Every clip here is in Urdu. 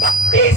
32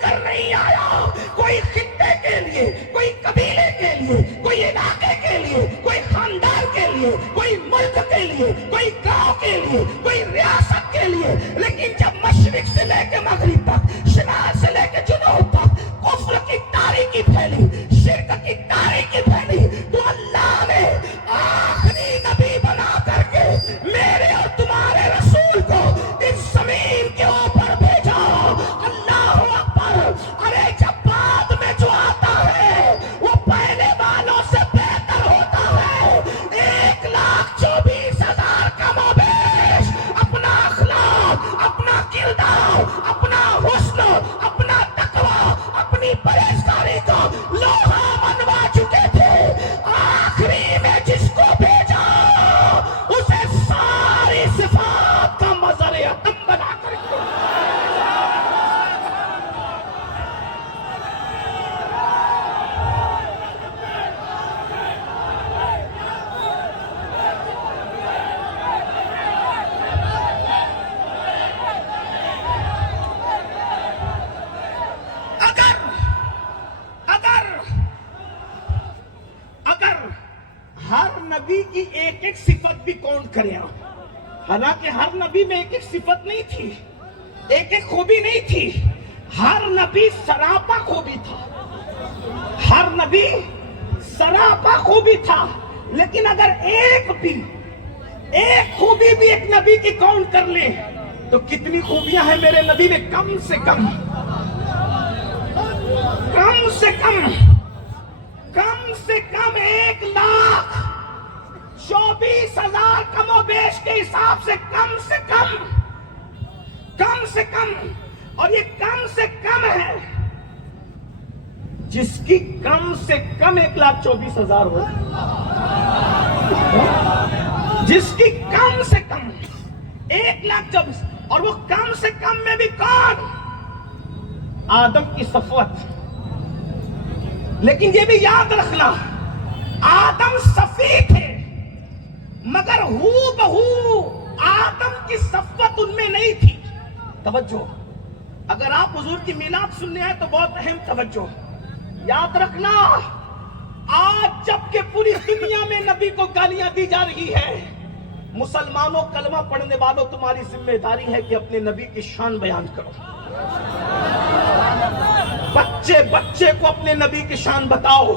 کر نہیں آیا، کوئی خطے کے لیے، کوئی قبیلے کے لیے، کوئی علاقے کے لیے، کوئی خاندان کے لیے، کوئی ملک کے لیے، کوئی گاؤں کے لیے، کوئی ریاست کے لیے، لیکن جب مشرق سے لے کے مغرب تک، شمال سے لے کے جنوب تک کفر کی تاریکی پھیلی، شرک کی تاریکی پھیلی، تو اللہ نے آخری نبی بنا کر کے میرے اور تمہارے رسول کو اس زمین کے اوپر بھیجا۔ اللہ اکبر۔ ارے جب بعد میں جو آتا ہے وہ پہلے والوں سے بہتر ہوتا ہے۔ 1,24,000 کم و بیش اپنا اخلاق، اپنا کردار، اپنا حسن، اپنا تقوی، اپنی پرہیزگاری کا لوہا منوا چکے تھے۔ آخری میں جس کو بھیجا اسے ساری صفات کا مظہر اتم بنا کر کے اگر ہر نبی کی ایک ایک صفت بھی کاؤنٹ کریں آپ، حالانکہ ہر نبی میں ایک ایک صفت نہیں تھی، ایک ایک خوبی نہیں تھی، ہر نبی سراپا خوبی تھا، ہر نبی سراپا خوبی تھا، لیکن اگر ایک خوبی بھی ایک نبی کی کاؤنٹ کر لیں تو کتنی خوبیاں ہیں میرے نبی میں؟ کم سے کم 1,24,000 کم و بیش کے حساب سے کم سے کم، اور یہ کم سے کم ہے جس کی کم سے کم 1,24,000 ہو، جس کی کم سے کم 1,24,000، اور وہ کم سے کم میں بھی کون؟ آدم کی صفوت۔ لیکن یہ بھی یاد رکھنا، آدم صفی تھے مگر ہو بہو آدم کی صفوت ان میں نہیں تھی۔ توجہ، اگر آپ حضور کی میلاد سننے آئے تو بہت اہم توجہ، یاد رکھنا، آج جب کہ پوری دنیا میں نبی کو گالیاں دی جا رہی ہے، مسلمانوں، کلمہ پڑھنے والوں، تمہاری ذمہ داری ہے کہ اپنے نبی کی شان بیان کرو۔ بچے کو اپنے نبی کی شان بتاؤ،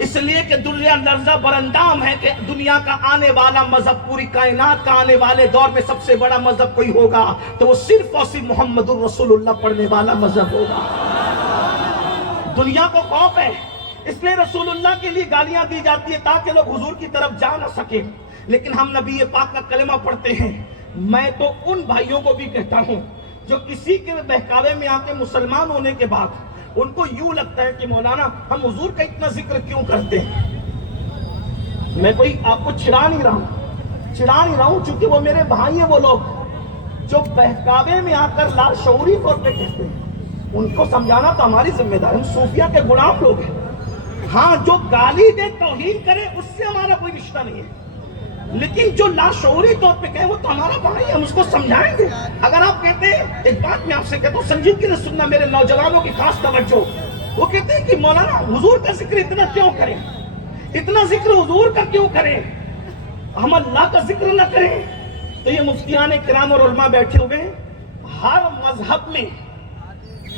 اس لیے کہ دنیا لرزہ برندام ہے کہ دنیا کا آنے والا مذہب، پوری کائنات کا آنے والے دور میں سب سے بڑا مذہب کوئی ہوگا تو وہ صرف اور صرف محمد الرسول اللہ پڑھنے والا مذہب ہوگا۔ دنیا کو خوف ہے، اس لیے رسول اللہ کے لیے گالیاں دی جاتی ہے تاکہ لوگ حضور کی طرف جا نہ سکیں، لیکن ہم نبی پاک کا کلمہ پڑھتے ہیں۔ میں تو ان بھائیوں کو بھی کہتا ہوں جو کسی کے بہکاوے میں آ کے مسلمان ہونے کے بعد ان کو یوں لگتا ہے کہ مولانا ہم حضور کا اتنا ذکر کیوں کرتے ہیں۔ میں کوئی آپ کو چڑھا نہیں رہا ہوں چونکہ وہ میرے بھائی ہیں، وہ لوگ جو بہکاوے میں آ کر لاشعوری طور پہ کہتے ہیں، ان کو سمجھانا تو ہماری ذمہ داری، ہم صوفیہ کے غلام لوگ ہیں۔ ہاں، جو گالی دے، توہین کرے، اس سے ہمارا کوئی رشتہ نہیں ہے، لیکن جو لاشعوری طور پہ کہے وہ تو ہمارا بھائی ہے، ہم اس کو سمجھائیں گے۔ اگر آپ کہتے ہیں، ایک بات میں آپ سے کہتا ہوں، سنجیدگی سے سننا میرے نوجوانوں کی خاص توجہ، وہ کہتے ہیں کہ مولانا حضور کا ذکر اتنا کیوں کریں، اتنا ذکر حضور کا کیوں کریں، ہم اللہ کا ذکر نہ کریں؟ تو یہ مفتیان کرام اور علماء بیٹھے ہوئے ہیں، ہر مذہب میں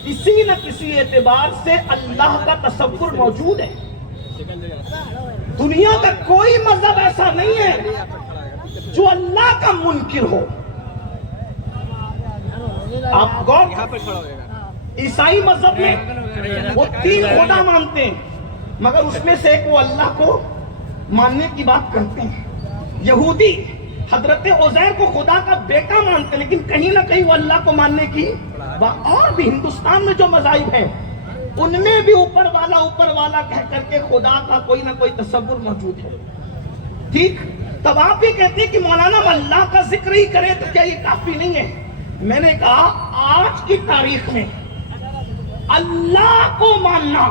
کسی نہ کسی اعتبار سے اللہ کا تصور موجود ہے۔ دنیا کا کوئی مذہب ایسا نہیں ہے جو اللہ کا منکر ہو۔ آپ غور، عیسائی مذہب میں وہ 3 خدا مانتے ہیں مگر اس میں سے ایک وہ اللہ کو ماننے کی بات کرتے ہیں۔ یہودی حضرت عزیر کو خدا کا بیٹا مانتے ہیں لیکن کہیں نہ کہیں وہ اللہ کو ماننے کی بات۔ اور بھی ہندوستان میں جو مذاہب ہیں ان میں بھی اوپر والا کہہ کر کے خدا کا کوئی نہ کوئی تصور موجود ہے۔ ٹھیک، تب آپ بھی کہتے ہیں کہ مولانا ہم اللہ کا ذکر ہی کریں تو کیا یہ کافی نہیں ہے؟ میں نے کہا آج کی تاریخ میں اللہ کو ماننا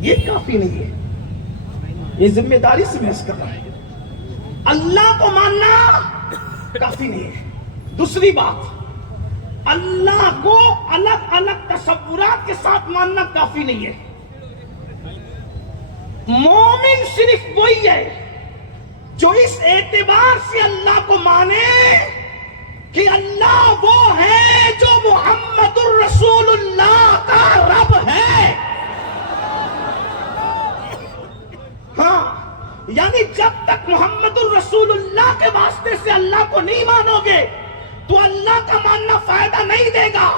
یہ کافی نہیں ہے، یہ ذمہ داری سے محض کر رہا ہے، اللہ کو ماننا کافی نہیں ہے۔ دوسری بات، اللہ کو الگ الگ تصورات کے ساتھ ماننا کافی نہیں ہے. مومن صرف وہی ہے جو اس اعتبار سے اللہ کو مانے کہ اللہ وہ ہے جو محمد الرسول اللہ کا رب ہے. ہاں، یعنی جب تک محمد الرسول اللہ کے واسطے سے اللہ کو نہیں مانو گے تو اللہ کا ماننا فائدہ نہیں دے گا.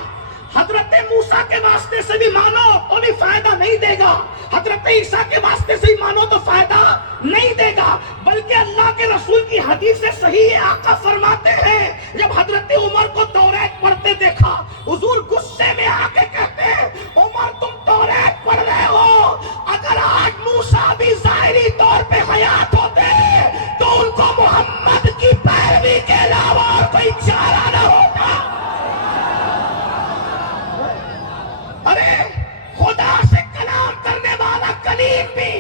حضرت موسیٰ کے واسطے سے بھی مانو تو بھی فائدہ نہیں دے گا، حضرت عیسیٰ کے واسطے سے بھی مانو تو فائدہ نہیں دے گا. بلکہ اللہ کے رسول کی حدیث صحیح ہے، آقا فرماتے ہیں جب حضرت عمر کو توریت پڑھتے دیکھا، حضور غصے میں آ کے کہتے ہیں عمر تم توریت پڑھ رہے ہو، اگر آج موسیٰ بھی ظاہری طور پہ حیات ہوتے تو ان کو محمد کی پیروی کے علاوہ اور کوئی چارہ نہ ہوتا. ارے خدا سے کلام کرنے والا کلیم بھی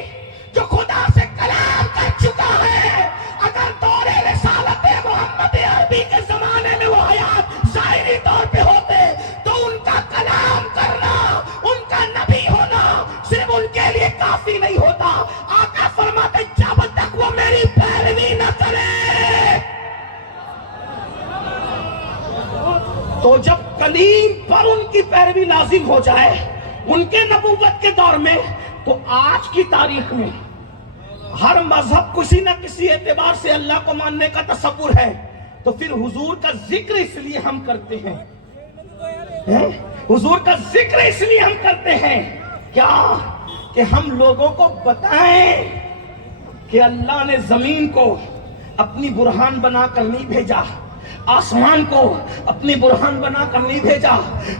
جو خدا سے کلام کر چکا ہے، اگر دور رسالت محمد عربی کے زمانے میں وہ حیات ظاہری طور پہ ہوتے تو ان کا کلام کرنا، ان کا نبی ہونا صرف ان کے لیے کافی نہیں ہوتا. آقا فرماتے جب تک وہ میری پیروی نہ کرے، تو جب کلیم پر ان کی پیروی لازم ہو جائے ان کے نبوت کے دور میں، تو آج کی تاریخ میں ہر مذہب کسی نہ کسی اعتبار سے اللہ کو ماننے کا تصور ہے. تو پھر حضور کا ذکر اس لیے ہم کرتے ہیں، حضور کا ذکر اس لیے ہم کرتے ہیں کیا کہ ہم لوگوں کو بتائیں کہ اللہ نے زمین کو اپنی برہان بنا کر نہیں بھیجا، آسمان کو اپنی برہان بنا کر نہیں بھیجا،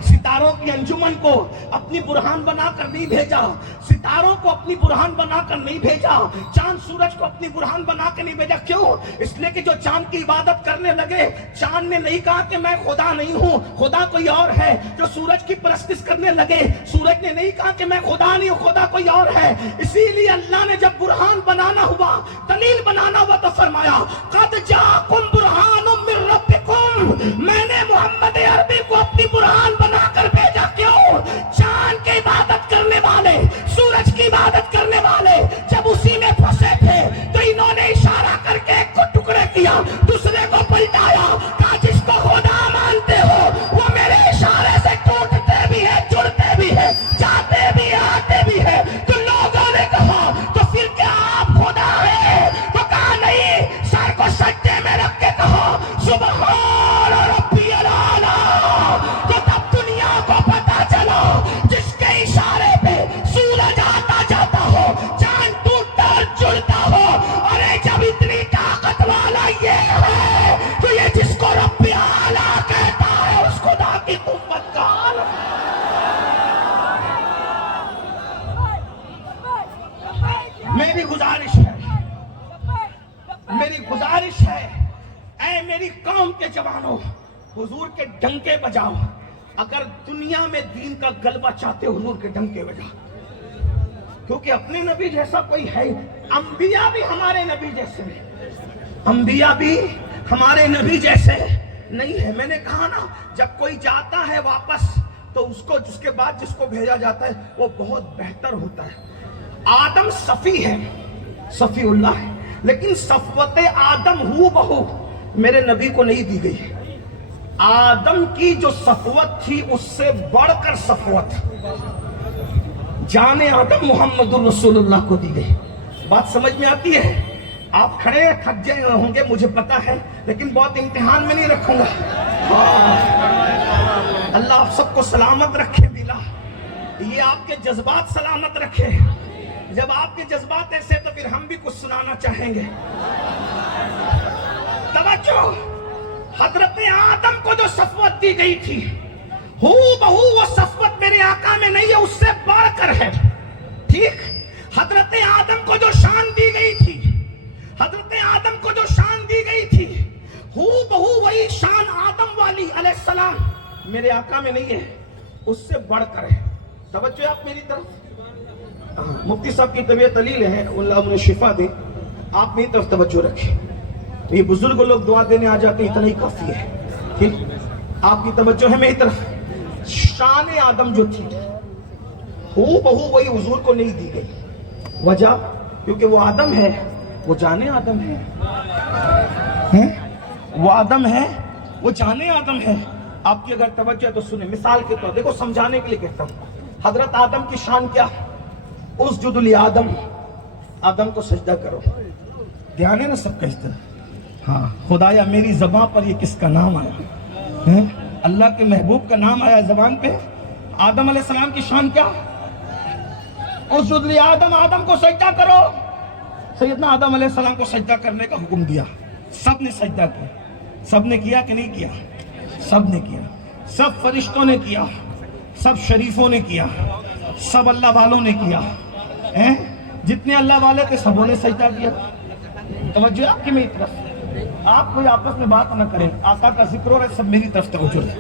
ستاروں کی انجمن کو اپنی برہان بنا کر نہیں بھیجا، ستاروں کو اپنی برہان بنا کر نہیں بھیجا، چاند سورج کو اپنی برہان بنا کے نہیں بھیجا. کیوں؟ اس لیے کہ جو چاند کی عبادت کرنے لگے، چاند نے نہیں کہا کہ میں خدا نہیں ہوں، خدا کوئی اور ہے. جو سورج کی پرستش کرنے لگے، سورج نے نہیں کہا کہ میں خدا نہیں ہوں، خدا کوئی اور ہے. اسی لیے اللہ نے جب برہان بنانا ہوا، دلیل بنانا ہوا، تو فرمایا قد جاءکم برہان من ربکم، میں نے محمد عربی کو اپنی برہان بنا کر بھیجا. کیوں؟ چاند کی عبادت کرنے والے، سورج کی عبادت کرنے والے جب اسی میں پھنسے تھے تو انہوں نے اشارہ کر کے ایک کو ٹکڑے کیا، دوسرے کو پلٹایا، کہا جس کو خدا مانتے ہو وہ میرے اشارے سے ٹوٹتے بھی ہے، جڑتے بھی ہے، جاتے بھی ہے، آتے بھی ہے. تو لوگوں نے کہا تو پھر کیا آپ خدا ہے؟ تو کہا نہیں، سر کو سجدے میں رکھ کے کہا سبحان ربی الاعلی. تو تب دنیا کو پتا چلا جس کے اشارے پہ سورج آتا جاتا ہو، چاند ٹوٹتا اور جڑتا ہو. ارے جب اتنی طاقت والا یہ ہے تو یہ جس کو رب اعلی کہتا ہے اس خدا کی قوت کا عالم ہے. میری گزارش ہے اے میری قوم کے جوانوں، حضور کے ڈنکے بجاؤ. اگر دنیا میں دین کا غلبہ چاہتے ہو حضور کے ڈنکے بجاؤ، کیونکہ اپنے نبی جیسا کوئی ہے. انبیاء بھی ہمارے نبی جیسے ہیں، انبیاء بھی ہمارے نبی جیسے نہیں ہے. میں نے کہا نا جب کوئی جاتا ہے واپس تو اس کو جس کے بعد جس کو بھیجا جاتا ہے وہ بہت بہتر ہوتا ہے. آدم صفی ہے، صفی اللہ ہے، لیکن صفوت آدم ہو بہو میرے نبی کو نہیں دی گئی. آدم کی جو صفوت تھی اس سے بڑھ کر صفوت جان آدم محمد الرسول اللہ کو دی گئی. بات سمجھ میں آتی ہے؟ آپ کھڑے تھک جائے ہوں گے مجھے پتا ہے، لیکن بہت امتحان میں نہیں رکھوں گا. اللہ آپ سب کو سلامت رکھے، دلا یہ آپ کے جذبات سلامت رکھے. جب آپ کے جذبات ایسے تو پھر ہم بھی کچھ سنانا چاہیں گے. توجہ، حضرت آدم کو جو صفوت دی گئی تھی ہو بہو وہ صفوت میرے آقا میں نہیں ہے، اس سے بڑھ کر ہے. ٹھیک، حضرت آدم کو جو شان دی گئی تھی، حضرت آدم کو جو شان دی گئی تھی ہو بہو وہی شان آدم والی علیہ السلام میرے آقا میں نہیں ہے، اس سے بڑھ کر ہے. توجہ آپ میری طرف. مفتی صاحب کی طبیعت علیل ہے، اللہ انہیں شفا دے. آپ میری طرف توجہ رکھیں. یہ بزرگ لوگ دعا دینے آ جاتے ہیں، اتنا ہی کافی ہے. ٹھیک، آپ کی توجہ ہے میری طرف. شان آدم جو تھی ہو بہو وہی حضور کو نہیں دی گئی. وجہ کیونکہ وہ آدم ہے, وہ جانے آدم ہے, وہ آدم ہے, وہ جانے آدم ہے. آپ کی اگر توجہ ہے تو سنیں, مثال کے طور دیکھو سمجھانے کے لیے کہتا ہوں. حضرت آدم کی شان کیا؟ اسجد لآدم, آدم کو سجدہ کرو. دھیان ہے نا سب کا اس طرح. ہاں خدایا میری زبان پر یہ کس کا نام آیا؟ اللہ کے محبوب کا نام آیا زبان پہ. آدم علیہ السلام کی شان کیا؟ اسجد لآدم, آدم کو سجدہ کرو. سیدنا آدم علیہ السلام کو سجدہ کرنے کا حکم دیا. سب نے سجدہ کیا. سب نے کیا کہ نہیں کیا؟ سب نے کیا. سب فرشتوں نے کیا, سب شریفوں نے کیا, سب اللہ والوں نے کیا. جتنے اللہ والے تھے سبوں نے سجدہ کیا. توجہ آپ کی میری طرف. آپ کوئی آپس میں بات نہ کریں, آقا کا ذکر ہو رہا ہے, سب میری طرف توجہ ہے.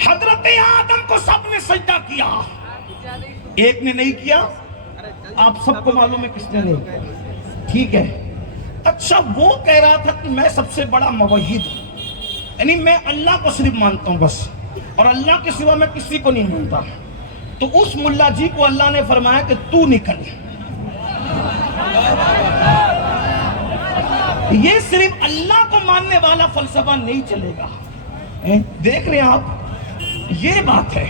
حضرت آدم کو سب نے سجدہ کیا, ایک نے نہیں کیا. آپ سب کو معلوم ہے کس نے نہیں کیا. ٹھیک ہے. اچھا وہ کہہ رہا تھا کہ میں سب سے بڑا موحد ہوں, یعنی میں اللہ کو صرف مانتا ہوں بس, اور اللہ کے سوا میں کسی کو نہیں مانتا. تو اس ملا جی کو اللہ نے فرمایا کہ تو نکل. یہ صرف اللہ کو ماننے والا فلسفہ نہیں چلے گا. دیکھ رہے ہیں آپ, یہ بات ہے.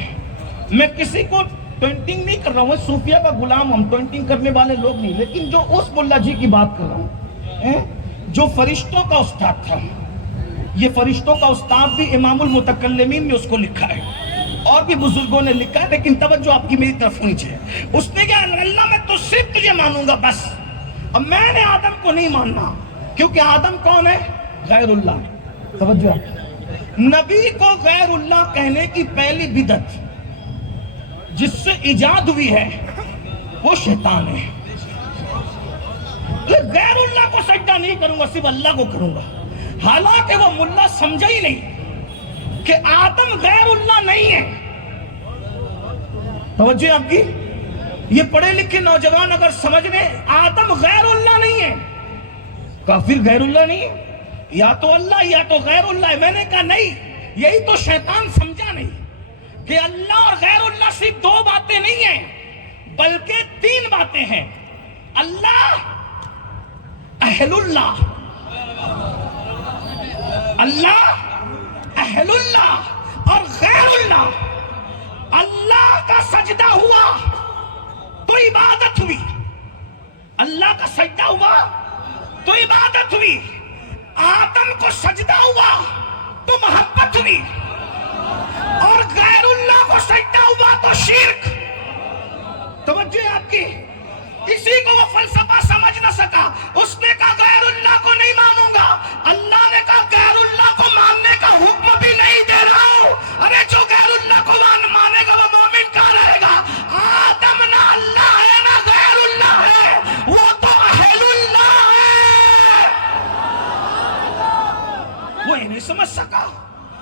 میں کسی کو ٹوینٹنگ نہیں کر رہا ہوں, صوفیہ کا غلام, ہم ٹوینٹنگ کرنے والے لوگ نہیں. لیکن جو اس ملا جی کی بات کر رہا ہوں, جو فرشتوں کا استاد تھا, یہ فرشتوں کا استاد بھی امام المتکلمین میں اس کو لکھا ہے, اور بھی بزرگوں نے لکھا ہے. لیکن توجہ آپ کی میری طرف ہونی چاہیے. اس نے کہا اللہ میں تو صرف تجھے مانوں گا بس, اب میں نے آدم کو نہیں ماننا. کیونکہ آدم کون ہے؟ غیر اللہ. توجہ, نبی کو غیر اللہ کہنے کی پہلی بدعت جس سے ایجاد ہوئی ہے وہ شیطان ہے. غیر اللہ کو سجدہ نہیں کروں گا, صرف اللہ کو کروں گا. حالانکہ وہ ملا سمجھا ہی نہیں کہ آدم غیر اللہ نہیں ہے. توجہ آپ کی. یہ پڑھے لکھے نوجوان اگر سمجھ لیں آدم غیر اللہ نہیں ہے, کافر غیر اللہ نہیں ہے, یا تو اللہ یا تو غیر اللہ ہے. میں نے کہا نہیں, یہی تو شیطان سمجھا نہیں کہ اللہ اور غیر اللہ صرف دو باتیں نہیں ہیں بلکہ تین باتیں ہیں. اللہ, اہل اللہ, اللہ, اہل اللہ اور غیر اللہ. اللہ کا سجدہ ہوا تو عبادت ہوئی, اللہ کا سجدہ ہوا تو عبادت ہوئی. آدم کو سجدہ ہوا تو محبت ہوئی, اور غیر اللہ کو سجدہ ہوا تو شرک. توجہ آپ کی. کسی کو وہ فلسفہ سمجھ نہ سکا. اس نے کہا غیر اللہ کو نہیں مانوں گا. اللہ نے کہا غیر اللہ کو ماننے کا حکم بھی نہیں دے رہا ہوں. ارے جو غیر اللہ کو مانے گا وہ مومن کہاں رہے گا؟ آدم نہ اللہ ہے نہ غیر اللہ ہے, وہ تو اہل اللہ ہے. وہ یہ نہیں سمجھ سکا,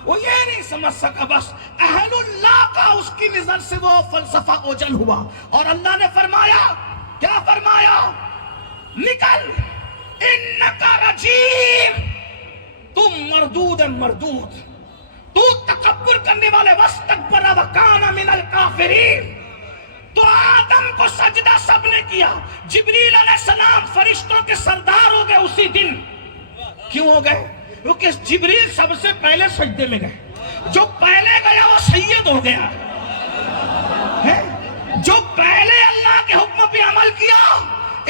وہ یہ نہیں سمجھ سکا. بس اہل اللہ کا اس کی نظر سے وہ فلسفہ اوجل ہوا. اور اللہ نے فرمایا, کیا فرمایا؟ نکل, انکا رجیم, تم مردود مردود. تو تکبر کرنے والے, واستکبر وکان من الکافرین. تو آدم کو سجدہ سب نے کیا. جبریل علیہ السلام فرشتوں کے سردار ہو گئے اسی دن. کیوں ہو گئے؟ کیونکہ جبریل سب سے پہلے سجدے میں گئے. جو پہلے گیا وہ سید ہو گیا. جو پہلے اللہ کے حکم پہ عمل کیا,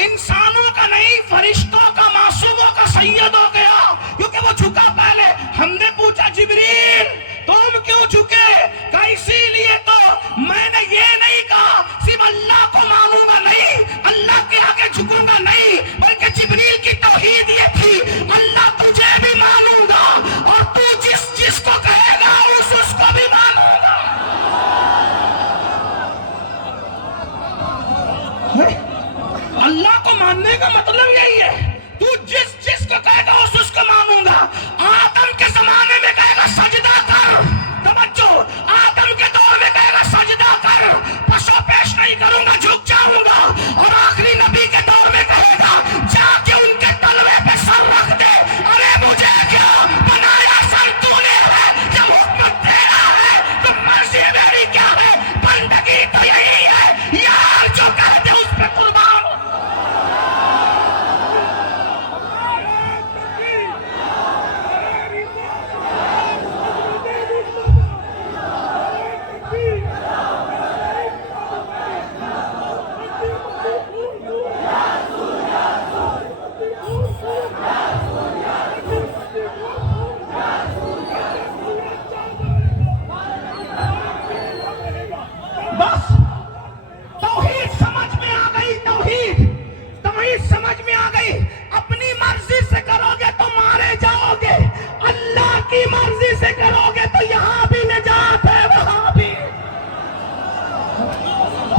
انسانوں کا نہیں فرشتوں کا, معصوموں کا سید ہو گیا. کیونکہ وہ جھکا پہلے. ہم نے پوچھا جبریل تم کیوں جھکے؟ کہ اسی لیے تو میں نے یہ نہیں کہا صرف اللہ کو مانوں گا نہیں, اللہ کے آگے جھکوں گا نہیں, بلکہ جبریل کی توحید یہ تھی اللہ تجھے بھی مانوں گا, اور تو جس جس کو کہے گا اس کو بھی مانوں گا. اللہ کو ماننے کا مطلب یہی ہے, تو جس جس کو کہے گا اس کو مانوں گا. آدم کے زمانے میں کہے گا سجدہ کا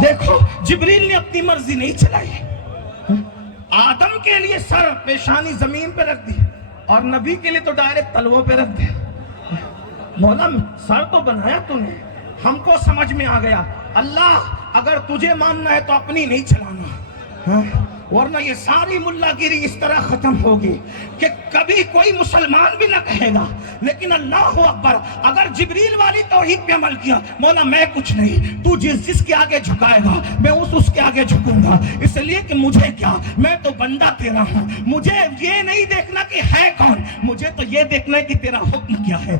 دیکھو جبریل نے اپنی مرضی نہیں چلائی، آدم کے لیے سر پیشانی زمین پہ رکھ دی اور نبی کے لیے تو ڈائریکٹ تلووں پہ رکھ دی۔ مولا سر تو بنایا تو نے، ہم کو سمجھ میں آ گیا اللہ اگر تجھے ماننا ہے تو اپنی نہیں چلانا، ورنہ یہ ساری ملا گیری اس طرح ختم ہوگی کہ کبھی کوئی مسلمان بھی نہ کہے گا لیکن اللہ اکبر اگر جبریل والی توحید پہ عمل کیا، مولا میں کچھ نہیں، تو جس کے آگے جھکائے گا میں اس کے آگے جھکوں گا، اس لیے کہ مجھے کیا، میں تو بندہ تیرا ہوں، مجھے یہ نہیں دیکھنا کہ ہے کون، مجھے تو یہ دیکھنا ہے کہ تیرا حکم کیا ہے۔